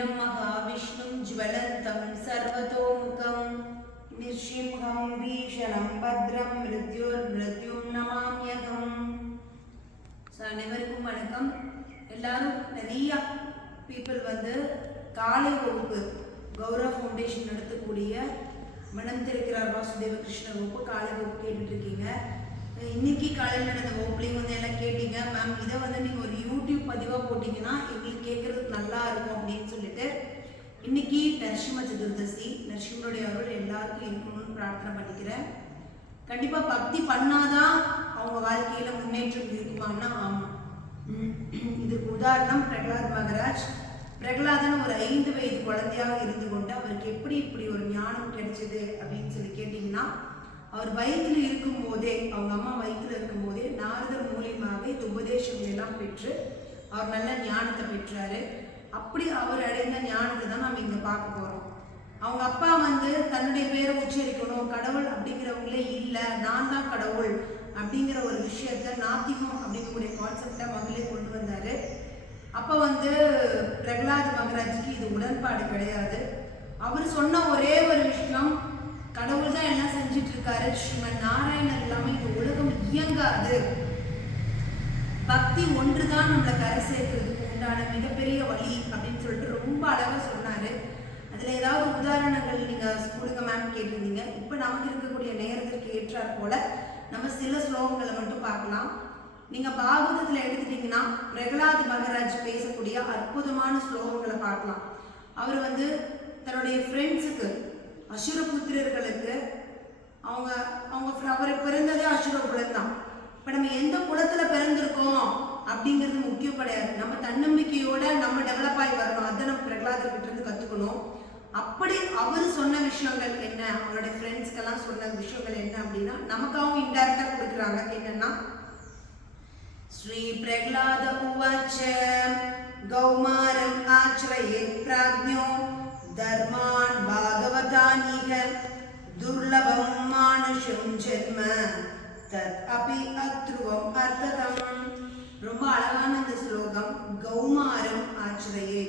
वीरं महाविष्णुं ज्वलन्तं सर्वतोमुखं निःसिंहं भीषणं भद्रं मृत्युर्मृत्युं नमाम्यहम् ஸோ அனைவருக்கும் வணக்கம் எல்லாரும் நிறையா பீப்புள் வந்து காலை வகுப்பு கௌரவ ஃபவுண்டேஷன் நடத்தக்கூடிய மனம் திறக்கிறார் வாசுதேவ கிருஷ்ண வகுப்பு காலை வகுப்பு கேட்டுட்டு இருக்கீங்க இன்னைக்கு காலையில் நடந்த வகுப்புலையும் வந்து எல்லாம் கேட்டீங்க. மேம் இதை வந்து நீங்கள் ஒரு யூடியூப் பதிவாக போட்டிங்கன்னா எங்களுக்கு கேட்குறதுக்கு நல்லா இருக்கும் அப்படின்னு சொல்லிட்டு இன்னைக்கு நரசிம்ம சதுர்தசி. நரசிம்மருடைய அருள் எல்லாருக்கும் இருக்கணும்னு பிரார்த்தனை பண்ணிக்கிறேன். கண்டிப்பாக பக்தி பண்ணாதான் அவங்க வாழ்க்கையில் முன்னேற்றம் இருக்குமான்னா ஆமாம் இதுக்கு உதாரணம் பிரகலாத் மகராஜ். பிரகலாதன் ஒரு ஐந்து வயது குழந்தையாக இருந்து கொண்டு அவருக்கு எப்படி இப்படி ஒரு ஞானம் கிடைச்சது அப்படின்னு சொல்லி கேட்டிங்கன்னா அவர் வயிற்றில் இருக்கும் போதே அவங்க அம்மா வயிற்றில் இருக்கும் போதே நாரதர் மூலியமாகவே இந்த உபதேசங்கள் எல்லாம் பெற்று அவர் நல்ல ஞானத்தை பெற்றாரு. அப்படி அவர் அடைந்த ஞானத்தை தான் நம்ம இங்கே பார்க்க போகிறோம் அவங்க அப்பா வந்து தன்னுடைய பேரை உச்சரிக்கணும் கடவுள் அப்படிங்கிறவங்களே இல்லை நான் தான் கடவுள் அப்படிங்கிற ஒரு விஷயத்த நாத்திகம் அப்படிங்கக்கூடிய கான்செப்டை மகளே கொண்டு வந்தார். அப்போ வந்து பிரகலாத் மகராஜுக்கு இது உடன்பாடு கிடையாது. அவர் சொன்ன ஒரே ஒரு விஷயம் கடவுள் தான் எல்லாம் செஞ்சுட்டு இருக்காரு ஸ்ரீமன் நாராயணன் இல்லாமல் இந்த உலகம் இயங்காது. பக்தி ஒன்றுதான் நம்மளை கரை சேர்க்கிறதுக்கு உண்டான மிகப்பெரிய வழி அப்படின்னு சொல்லிட்டு ரொம்ப அழகா சொன்னாரு. அதுல ஏதாவது உதாரணங்கள் நீங்க ஸ்கூலுக்கு மேம் கேட்டிருந்தீங்க. இப்போ நமக்கு இருக்கக்கூடிய நேரத்திற்கு ஏற்றாற் போல நம்ம சில ஸ்லோகங்களை மட்டும் பார்க்கலாம். நீங்க பாகவதத்துல எடுத்துட்டீங்கன்னா பிரகலாத் மகராஜ் பேசக்கூடிய அற்புதமான ஸ்லோகங்களை பார்க்கலாம். அவர் வந்து தன்னுடைய ஃப்ரெண்ட்ஸுக்கு அசுரபுத்திரர்களுக்கு அவங்க அவங்க அவர் பிறந்ததே அசுர குலம் தான் இப்போ நம்ம எந்த குலத்துல பிறந்திருக்கோம் அப்படிங்கிறது முக்கியம் கிடையாது. நம்ம தன்னம்பிக்கையோட நம்ம டெவலப் ஆகி வரணும். அதை நம்ம பிரகலாதர்கிட்ட இருந்து கத்துக்கணும். அப்படி அவர் சொன்ன விஷயங்கள் என்ன? அவருடைய ஃப்ரெண்ட்ஸ்க்கெல்லாம் சொன்ன விஷயங்கள் என்ன அப்படின்னா நமக்காகவும் இன்டைரக்டா கொடுக்குறாங்க. என்னன்னா ஸ்ரீ பிரகலாத உவாச்ச கௌமாரம் ஆச்ரயே பிராஜ்யோ தர்மான் பாகவதானிக துர்லபம் மானுஷம் ஜென்ம. தத் அபி அத்ருவம் அர்த்ததம். ரொம்ப அழகான இந்த ஸ்லோகம். கௌமாரம் ஆச்சரியே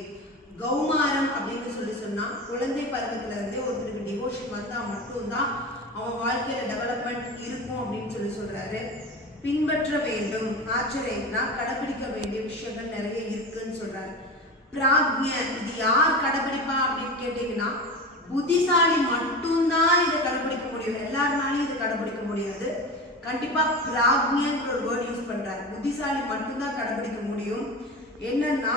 கௌமாரம் அப்படின்னு சொல்லி சொன்னா குழந்தை பருவத்துல இருந்தே ஒருத்தருக்கு டிவோஷன் வந்தால் மட்டும்தான் அவன் வாழ்க்கையில டெவலப்மெண்ட் இருக்கும் அப்படின்னு சொல்லி சொல்றாரு. பின்பற்ற வேண்டும். ஆச்சரியம்னா கடைபிடிக்க வேண்டிய விஷயங்கள் நிறைய இருக்குன்னு சொல்றாரு. பிராக்ஞ இது யார் கடைபிடிப்பா அப்படின்னு கேட்டீங்கன்னா புத்திசாலி மட்டும்தான் இதை கடைபிடிக்க முடியும். எல்லாருனாலையும் இதை கடைபிடிக்க முடியாது. கண்டிப்பா பிராக்ஞங்கிற ஒரு வேர்ட் யூஸ் பண்றாரு. புத்திசாலி மட்டும்தான் கடைபிடிக்க முடியும். என்னன்னா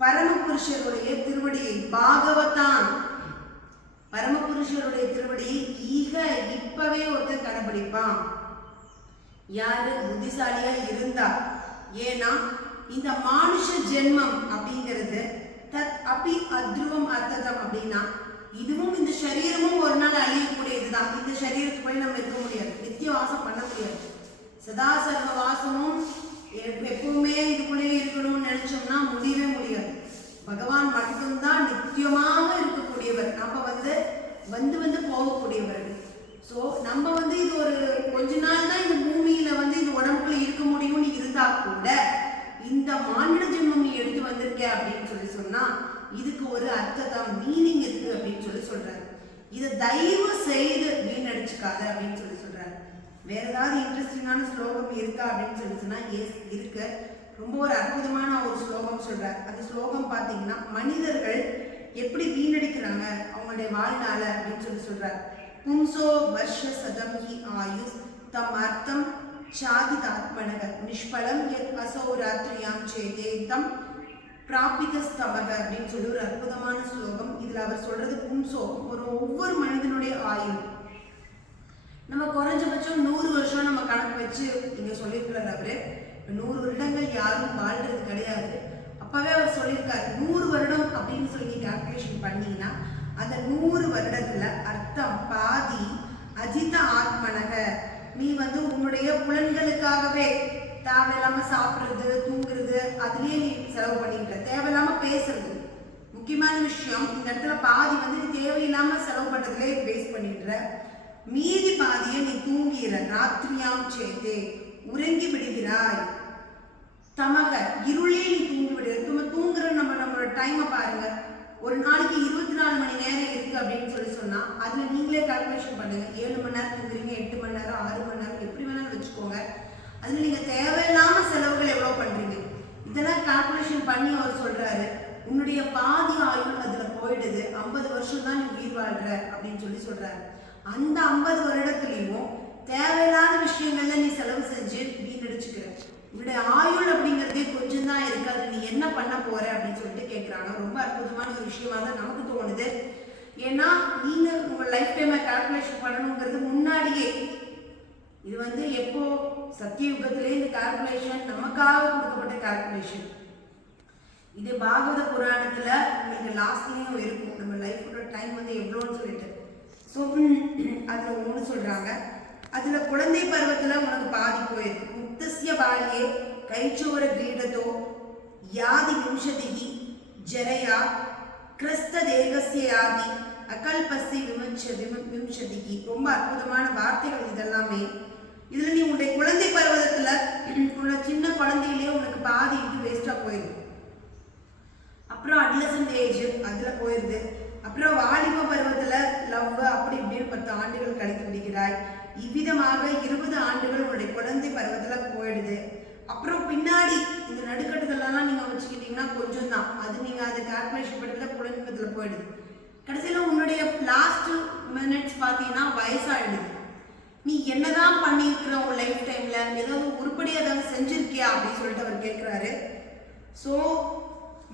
பரமபுருஷருடைய திருவடி பாகவதான் பரமபுருஷருடைய திருவடி ஈக இப்பவே ஒருத்தர் கடைபிடிப்பான். யாரு? புத்திசாலியா இருந்தா. ஏன்னா இந்த மானுஷ ஜென்மம் அப்படிங்கிறது தத் அபி அத்ருவம் அர்த்ததம் அப்படின்னா இதுவும் இந்த சரீரமும் ஒரு நாள் அழியக்கூடியதுதான். இந்த சரீரத்துக்கு போய் நம்ம இருக்க முடியாது. நித்திய வாசம் பண்ண முடியாது. சதா சர்வ வாசமும் எப்பவுமே இதுக்குள்ளேயே இருக்கணும்னு நினைச்சோம்னா முடியவே முடியாது. பகவான் மட்டும்தான் நித்தியமாக இருக்கக்கூடியவர். நம்ம வந்து வந்து வந்து போகக்கூடியவர். ஸோ நம்ம வந்து இது ஒரு கொஞ்ச நாள் தான் இந்த பூமியில வந்து இந்த உடம்புக்குள்ள இருக்க முடியும்னு இருந்தா கூட இந்த மானிட ஜென்மம் நீ எடுத்து வந்திருக்க அப்படின்னு சொல்லி சொன்னா இதுக்கு ஒரு அர்த்தம் மீனிங் இருக்கு அப்படின்னு சொல்லி சொல்றாரு. இதை தயவு செய்து வீணடிச்சுக்காத அப்படின்னு சொல்லி சொல்றாரு. வேற ஏதாவது இன்ட்ரெஸ்டிங்கான ஸ்லோகம் இருக்கா அப்படின்னு சொல்லி சொன்னா எஸ் இருக்கு. ரொம்ப ஒரு அற்புதமான ஒரு ஸ்லோகம் சொல்றாரு. அந்த ஸ்லோகம் பார்த்தீங்கன்னா மனிதர்கள் எப்படி வீணடிக்கிறாங்க அவங்களுடைய வாழ்நாள அப்படின்னு சொல்லி சொல்றாரு. பும்சோ வர்ஷ சதம் ஹி ஆயுஸ் தம் அர்த்தம் சாதிதாத்மனக. நிஷ்பலம் எத் அசௌராத்ரியாம் சேதே தம் பிராபிதஸ்தமக அப்படின்னு சொல்லி ஒரு அற்புதமான ஸ்லோகம். இதுல அவர் சொல்றது பும்சோ ஒரு ஒவ்வொரு மனிதனுடைய ஆயுள். நம்ம குறைஞ்சபட்சம் நூறு வருஷம் நம்ம கணக்கு வச்சு இங்க சொல்லியிருக்கிறார் அவரு. நூறு வருடங்கள் யாரும் வாழ்றது கிடையாது. அப்பவே அவர் சொல்லியிருக்காரு நூறு வருடம் அப்படின்னு சொல்லி கால்குலேஷன் பண்ணீங்கன்னா அந்த நூறு வருடத்துல அர்த்தம் பாதி அஜித ஆத்மனக. நீ வந்து உன்னுடைய புலன்களுக்காகவே தேவையில்லாம சாப்பிட்றது தூங்குறது அதுலயே நீ செலவு பண்ணிக்கிற. தேவையில்லாம பேசுறது. முக்கியமான விஷயம் இந்த இடத்துல பாதி வந்து நீ தேவையில்லாம செலவு பண்றதுலே வேஸ்ட் பண்ணிடுற மீதி பாதியை நீ தூங்கிற. ராத்திரியாம் சேர்த்தே உறங்கி விடுகிறாய். தமக இருளே நீ தூங்கி விடு. நம்ம தூங்குற நம்ம நம்மளோட டைமை பாருங்க. ஒரு நாளைக்கு இருபத்தி நாலு மணி நேரம் இருக்கு அப்படின்னு சொல்லி சொன்னா அதுல நீங்களே கால்குலேஷன் பண்ணுங்க. ஏழு மணி நேரம் தூங்குறீங்க எட்டு மணி நேரம் ஆறு மணி நேரம் எப்படி வேணாலும் வச்சுக்கோங்க. அது நீங்க தேவையில்லாம செலவுகள் எவ்வளவு பண்றீங்க? இதெல்லாம் கால்குலேஷன் பண்ணி அவர் சொல்றாரு. உன்னுடைய பாதி ஆயுள் அதுல போயிடுது. ஐம்பது வருஷம் தான் நீ உயிர் வாழ்ற அப்படின்னு சொல்லி சொல்றாரு. அந்த ஐம்பது வருடத்துலயும் தேவையில்லாத விஷயங்கள்ல நீ செலவு செஞ்சு வீணடிச்சுக்கிற. உன்னுடைய ஆயுள் அப்படிங்கிறதே கொஞ்சம் தான் இருக்கு. அது நீ என்ன பண்ண போற அப்படின்னு சொல்லிட்டு கேட்குறாங்க ரொம்ப அற்புதமான ஒரு விஷயமா தான் நமக்கு தோணுது. ஏன்னா நீங்க உங்க லைஃப் டைமை கால்குலேஷன் பண்ணணுங்கிறது முன்னாடியே இது வந்து எப்போ சத்தியுகத்திலே இந்த கால்குலேஷன் நமக்காக கொடுக்கப்பட்ட கால்குலேஷன் இது பாகவத புராணத்துல உங்களுக்கு லாஸ்ட்லயும் இருக்கும். நம்ம லைஃபோட டைம் வந்து எவ்வளோன்னு சொல்லிட்டு. ஸோ அதுல ஒன்று சொல்றாங்க. அதுல குழந்தை பருவத்துல உனக்கு பாதி போயிருக்கு. முக்தஸ்ய பாலியே கைச்சோர கிரீடதோ யாதி விம்சதிகி ஜரையா கிறிஸ்த தேகசிய யாதி அகல்பசி விமச்ச விம விம்சதிகி. ரொம்ப அற்புதமான வார்த்தைகள் இதெல்லாமே. இதில் நீ உன்னுடைய குழந்தை பருவதத்தில் உள்ள சின்ன குழந்தையிலேயே உனக்கு பாதி இது வேஸ்ட்டாக போயிடும் அப்புறம் அட்லசன்ட் ஏஜ் அதில் போயிடுது அப்புறம் வாலிப பருவத்தில் லவ் அப்படி இப்படின்னு பத்து ஆண்டுகள் கழித்து விடுகிறாய். இவ்விதமாக இருபது ஆண்டுகள் உன்னுடைய குழந்தை பருவத்தில் போயிடுது. அப்புறம் பின்னாடி இந்த நடுக்கட்டுதெல்லாம் நீங்கள் வச்சுக்கிட்டீங்கன்னா கொஞ்சம் தான் அது நீங்கள் அதை கால்குலேஷன் பண்ணி குழந்தைத்துல போயிடுது. கடைசியில் உன்னுடைய லாஸ்ட் மினிட்ஸ் பார்த்தீங்கன்னா வயசாகிடுது நீ என்னதான் பண்ணியிருக்கிற உன் லைஃப் டைமில் ஏதாவது உருப்படி ஏதாவது செஞ்சுருக்கியா? அப்படின்னு சொல்லிட்டு அவர் கேட்குறாரு. ஸோ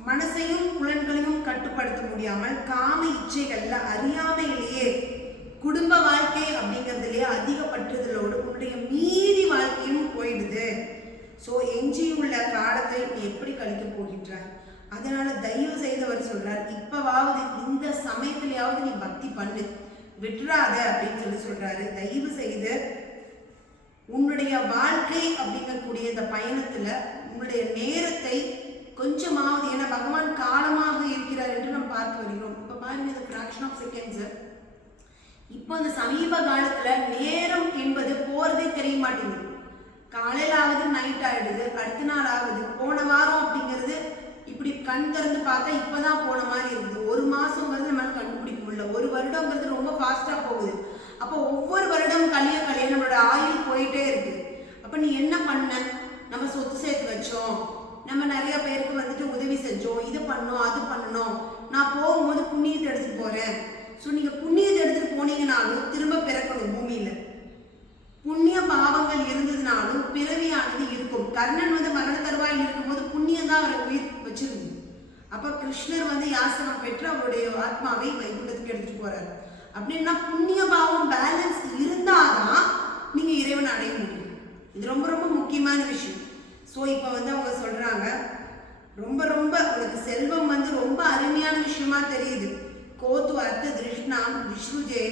மனசையும் புலன்களையும் கட்டுப்படுத்த முடியாமல் காம இச்சைகளில் அறியாமையிலேயே குடும்ப வாழ்க்கை அப்படிங்கிறதுலயே அதிக பற்றுதலோடு உன்னுடைய மீதி வாழ்க்கையும் போயிடுது. ஸோ எஞ்சியுள்ள காலத்தை நீ எப்படி கழிக்க போகின்றாய்? அதனால தயவு செய்தவர் சொல்றார் இப்பவாவது இந்த சமயத்திலேயாவது நீ பக்தி பண்ணு. விட்டுறாத அப்படின்னு சொல்லி சொல்றாரு. தயவு செய்து உன்னுடைய வாழ்க்கை அப்படிங்கக்கூடிய இந்த பயணத்துல உன்னுடைய நேரத்தை கொஞ்சமாவது ஏன்னா பகவான் காலமாக இருக்கிறார் என்று நாம் பார்த்து வருகிறோம். இப்போ பாருங்க இந்த ஃப்ராக்ஷன் ஆஃப் செகண்ட்ஸ் இப்போ இந்த சமீப காலத்துல நேரம் என்பது போறதே தெரிய மாட்டேங்குது. காலையில் ஆகுது நைட் ஆயிடுது அடுத்த நாள் ஆகுது போன வாரம் அப்படிங்கிறது இப்படி கண் திறந்து பார்த்தா இப்பதான் போன மாதிரி இருக்குது. ஒரு மாசங்கிறது நம்ம ஒரு வருடங்கிறது ரொம்ப ஃபாஸ்ட்டாக போகுது. அப்போ ஒவ்வொரு வருடம் கழிய கழிய நம்மளோட ஆயுள் போயிட்டே இருக்கு. அப்போ நீ என்ன பண்ண? நம்ம சொத்து சேர்த்து வச்சோம். நம்ம நிறைய பேருக்கு வந்துட்டு உதவி செஞ்சோம். இது பண்ணோம் அது பண்ணணும். நான் போகும்போது புண்ணியத்தை எடுத்துட்டு போறேன். ஸோ நீங்க புண்ணியத்தை எடுத்துட்டு போனீங்கனாலும் திரும்ப பிறக்கணும் பூமியில. புண்ணிய பாவங்கள் இருந்ததுனாலும் பிறவியானது இருக்கும். கர்ணன் வந்து மரண தருவாயில் இருக்கும்போது புண்ணியம் தான் அவரை உயிர் அப்ப கிருஷ்ணர் வந்து யாசனம் பெற்று அவருடைய ஆத்மாவை வைகுண்டத்துக்கு எடுத்துட்டு போறாரு. அப்படின்னா புண்ணிய பாவம் பேலன்ஸ் இருந்தாதான் நீங்க இறைவன் அடைய முடியும். இது ரொம்ப ரொம்ப முக்கியமான விஷயம். ஸோ இப்போ வந்து அவங்க சொல்றாங்க ரொம்ப ரொம்ப உனக்கு செல்வம் வந்து ரொம்ப அருமையான விஷயமா தெரியுது. கோத்து அர்த்த திருஷ்ணா விஷ்ணுஜே.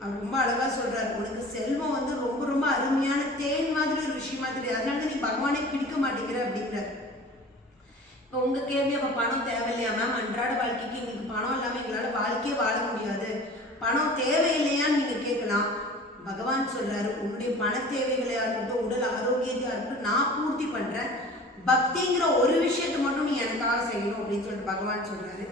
அவர் ரொம்ப அழகா சொல்றாரு உனக்கு செல்வம் வந்து ரொம்ப ரொம்ப அருமையான தேன் மாதிரி ஒரு விஷயமா தெரியுது. அதனால நீ பகவானே பிடிக்க மாட்டேங்கிற அப்படிங்கிறாரு. இப்போ உங்க கேள்வி அப்ப பணம் தேவையில்லையா மேம் அன்றாட வாழ்க்கைக்கு எங்களுக்கு பணம் இல்லாம எங்களால வாழ்க்கையே வாழ முடியாது. பணம் தேவையில்லையான்னு நீங்க கேட்கலாம் பகவான் சொல்றாரு உன்னுடைய பண தேவைகளையா இருக்கட்டும் உடல் ஆரோக்கியத்தையா இருக்கட்டும் நான் பூர்த்தி பண்றேன். பக்திங்கிற ஒரு விஷயத்தை மட்டும் நீ எனக்காக செய்யணும் அப்படின்னு சொல்லிட்டு பகவான் சொல்றாரு.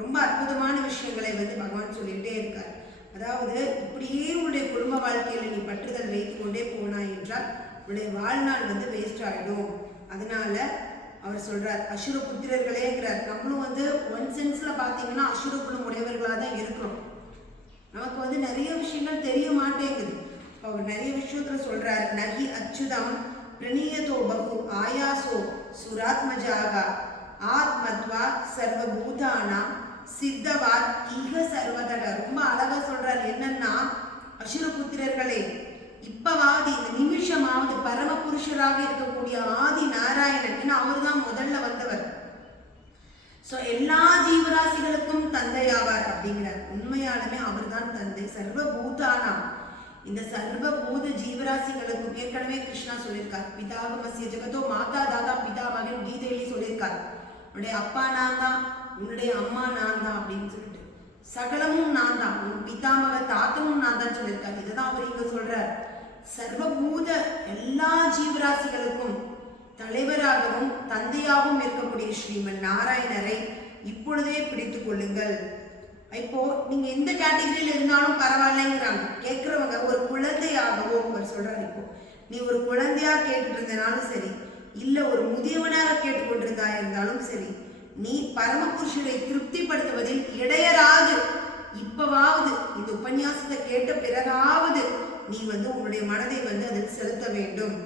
ரொம்ப அற்புதமான விஷயங்களை வந்து பகவான் சொல்லிட்டே இருக்கார். அதாவது இப்படியே உன்னுடைய குடும்ப வாழ்க்கையில நீ பற்றுதல் வைத்து கொண்டே போனாய் என்றால் உன்னுடைய வாழ்நாள் வந்து வேஸ்ட் ஆகிடும் அதனால அவர் சொல்றார் அசுர புத்திரர்களேங்கிறார் நம்மளும் வந்து ஒன் சென்ஸ்ல பாத்தீங்கன்னா அசுரகுணம் உடையவர்களா தான் இருக்கிறோம். நமக்கு வந்து நிறைய விஷயங்கள் தெரிய மாட்டேங்குது. அவர் நிறைய விஷயத்துல சொல்றார் நகி அச்சுதம் பிரணீயதோ பகு ஆயாசோ சுராத்மஜாகா ஆத்மத்வா சர்வபூதானா சித்தவாத் ஈக சர்வதக ரொம்ப அழகா சொல்றார் என்னன்னா அசுர புத்திரர்களே இப்பவாவது இந்த நிமிஷமாவது பரம புருஷராக இருக்கக்கூடிய ஆதி நாராயணன் அவர் தான் முதல்ல வந்தவர். ஸோ எல்லா ஜீவராசிகளுக்கும் தந்தையாவார் அப்படிங்கிறார். உண்மையாலுமே அவர் தான் தந்தை. சர்வபூதானாம். இந்த சர்வபூத ஜீவராசிகளுக்கு ஏற்கனவே கிருஷ்ணா சொல்லியிருக்கார். பிதாகமசிய ஜெகதோ மாதா தாதா பிதா மகன் கீதையிலே சொல்லியிருக்கார். உன்னுடைய அப்பா நான் தான் உன்னுடைய அம்மா நான் தான் அப்படின்னு சொல்லிட்டு. சகலமும் நான் தான். உன் பிதாமக தாத்தமும் நான் தான் சொல்லியிருக்கார். இதுதான் அவர் இங்க சொல்றார். சர்வபூத எல்லா ஜீவராசிகளுக்கும் தலைவராகவும் தந்தையாகவும் இருக்கக்கூடிய ஸ்ரீமன் நாராயணரை இப்பொழுதே பிடித்து கொள்ளுங்கள். இப்போ நீங்க எந்த கேட்டகரியில இருந்தாலும் பரவாயில்லைங்கிறாங்க. கேட்கிறவங்க ஒரு குழந்தையாகவோ அவர் சொல்றாரு இப்போ. நீ ஒரு குழந்தையா கேட்டுட்டு இருந்தனாலும் சரி இல்ல ஒரு முதியவனாக கேட்டுக்கொண்டிருந்தா இருந்தாலும் சரி நீ பரமபுருஷனை திருப்திப்படுத்துவதில் இடையராது. இப்பவாவது இந்த உபன்யாசத்தை கேட்ட பிறகாவது நீ வந்து உன்னுடைய மனதை வந்து அதில் செலுத்த வேண்டும்.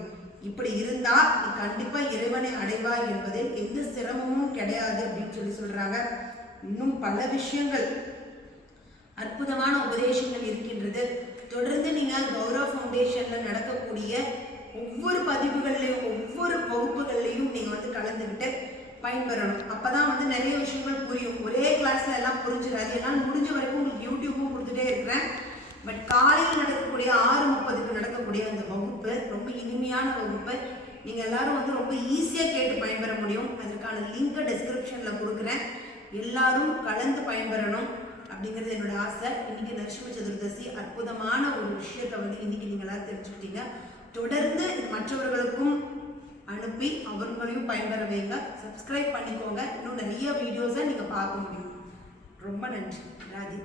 இப்படி இருந்தால் நீ கண்டிப்பா இறைவனை அடைவாய் என்பதில் எந்த சிரமமும் கிடையாது அப்படின்னு சொல்லி சொல்றாங்க. இன்னும் பல விஷயங்கள் அற்புதமான உபதேசங்கள் இருக்கின்றது. தொடர்ந்து நீங்க கௌரவ ஃபவுண்டேஷன்ல நடக்கக்கூடிய ஒவ்வொரு பதிவுகள்லையும் ஒவ்வொரு வகுப்புகள்லையும் நீங்க வந்து கலந்துக்கிட்டு பயன்பெறணும். அப்பதான் வந்து நிறைய விஷயங்கள் புரியும். ஒரே கிளாஸ்ல எல்லாம் புரிஞ்சிடாது. என்னால் முடிஞ்ச வரைக்கும் உங்களுக்கு யூடியூப்பும் கொடுத்துட்டே இருக்கிறேன். பட் காலையில் நடக்கக்கூடிய ஆறு முப்பதுக்கு நடக்கக்கூடிய அந்த வகுப்பு ரொம்ப இனிமையான வகுப்பு. நீங்கள் எல்லாரும் வந்து ரொம்ப ஈஸியாக கேட்டு பயன்பெற முடியும். அதற்கான லிங்கை டிஸ்கிரிப்ஷனில் கொடுக்குறேன். எல்லாரும் கலந்து பயன்பெறணும் அப்படிங்கிறது என்னோட ஆசை. இன்னைக்கு நரசிம்ம சதுர்தசி அற்புதமான ஒரு விஷயத்தை வந்து இன்னைக்கு நீங்கள் எல்லாரும் தெரிஞ்சுக்கிட்டீங்க. தொடர்ந்து மற்றவர்களுக்கும் அனுப்பி அவர்களையும் பயன்பெற வைங்க. சப்ஸ்கிரைப் பண்ணிக்கோங்க. இன்னும் நிறைய வீடியோஸை நீங்கள் பார்க்க முடியும். ரொம்ப நன்றி. ராஜி